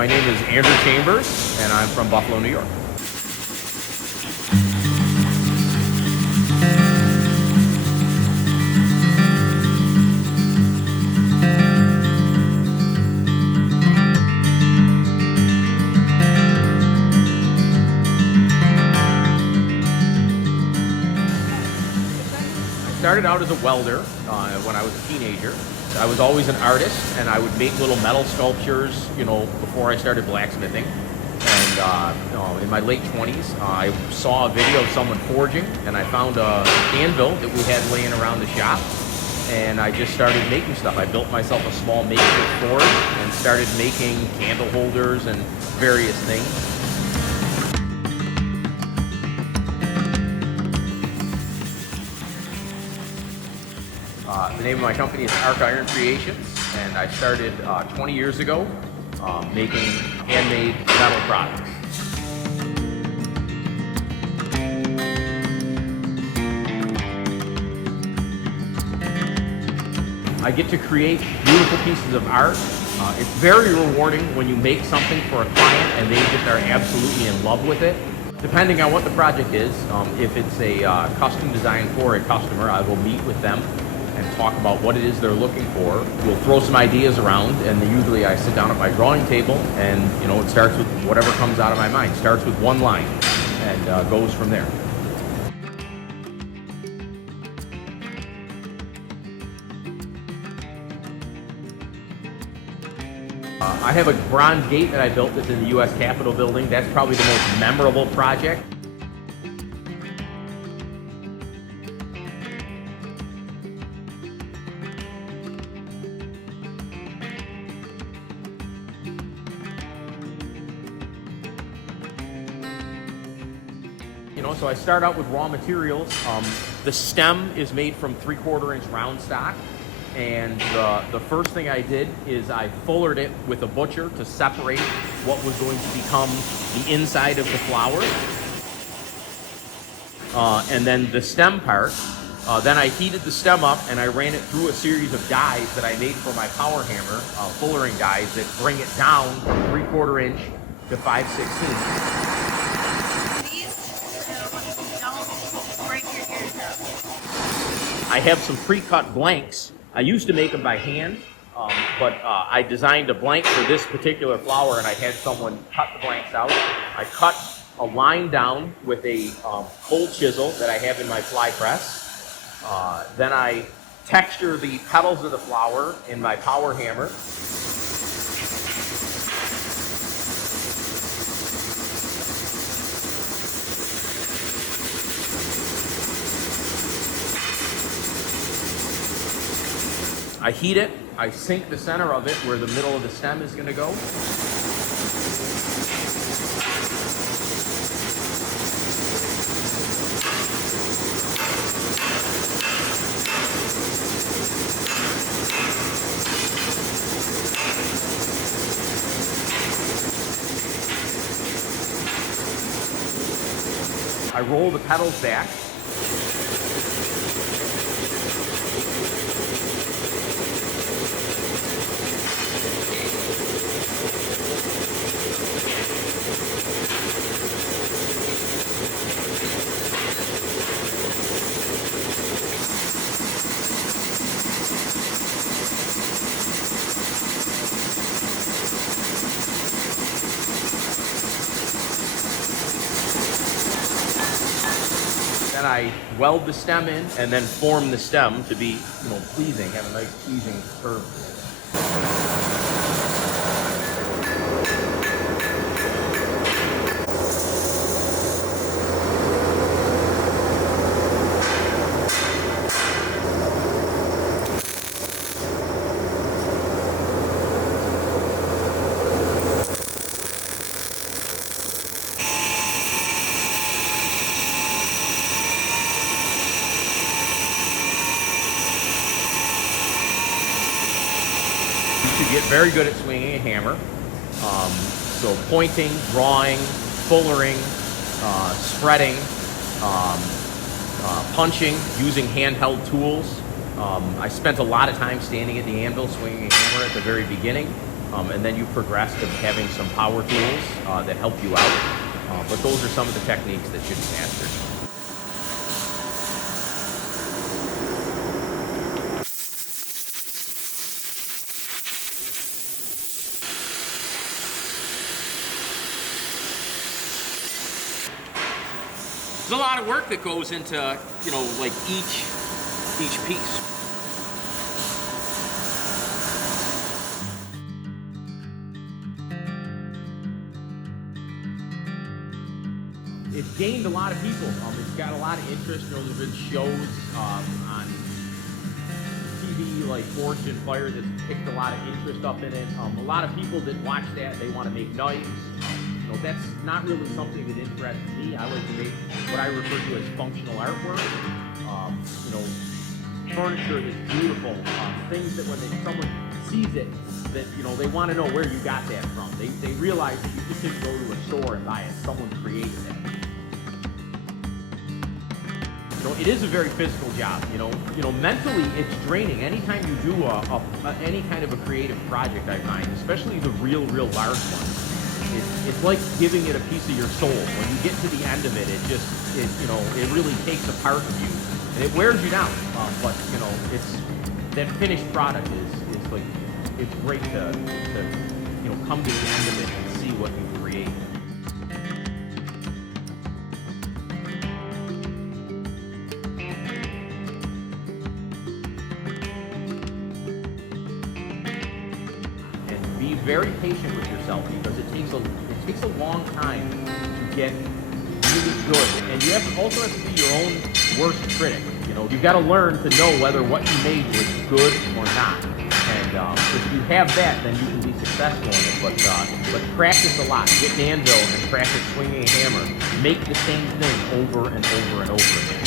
My name is Andrew Chambers, and I'm from Buffalo, New York. I started out as a welder when I was a teenager. I was always an artist, and I would make little metal sculptures, before I started blacksmithing. And in my late 20s, I saw a video of someone forging, and I found an anvil that we had laying around the shop, and I just started making stuff. I built myself a small makeshift forge and started making candle holders and various things. The name of my company is ArcIron Creations, and I started 20 years ago making handmade metal products. I get to create beautiful pieces of art. It's very rewarding when you make something for a client and they just are absolutely in love with it. Depending on what the project is, if it's a custom design for a customer, I will meet with them and talk about what it is they're looking for. We'll throw some ideas around, and usually I sit down at my drawing table, and it starts with whatever comes out of my mind. Starts with one line and goes from there. I have a bronze gate that I built that's in the U.S. Capitol building. That's probably the most memorable project. So I start out with raw materials. The stem is made from 3/4 inch round stock, and the first thing I did is I fullered it with a butcher to separate what was going to become the inside of the flower. And then the stem part, then I heated the stem up and I ran it through a series of dies that I made for my power hammer, fullering dies that bring it down from 3/4 inch to 5/16. I have some pre-cut blanks. I used to make them by hand, but I designed a blank for this particular flower, and I had someone cut the blanks out. I cut a line down with a cold chisel that I have in my fly press. Then I texture the petals of the flower in my power hammer. I heat it, I sink the center of it where the middle of the stem is going to go. I roll the petals back. Then I weld the stem in and then form the stem to be, pleasing, have a nice pleasing curve. To get very good at swinging a hammer. So pointing, drawing, fullering, spreading, punching, using handheld tools. I spent a lot of time standing at the anvil swinging a hammer at the very beginning. and then you progress to having some power tools that help you out. But those are some of the techniques that should be mastered. There's a lot of work that goes into, you know, like each piece. It's gained a lot of people. It's got a lot of interest. You know, there's been shows on TV like Forged in Fire that's picked a lot of interest up in it. A lot of people that watch that, they want to make knives. You know, that's not really something that interests me. I like to make what I refer to as functional artwork. You know, furniture that's beautiful. Things that when someone sees it, that, you know, they want to know where you got that from. They realize that you just didn't go to a store and buy it. Someone created it. You know, it is a very physical job. You know, mentally it's draining. Anytime you do any kind of a creative project, I find, especially the real large ones, it's like giving it a piece of your soul. When you get to the end of it, you know, it really takes a part of you, and it wears you down. But you know, that finished product is like, it's great to you know, come to the end of it and see what you create. And be very patient with yourself, because it takes a long time to get really good, and you also have to be your own worst critic. You know, you've got to learn to know whether what you made was good or not. And if you have that, then you can be successful in it. But practice a lot. Get an anvil and practice swinging a hammer. Make the same thing over and over and over again.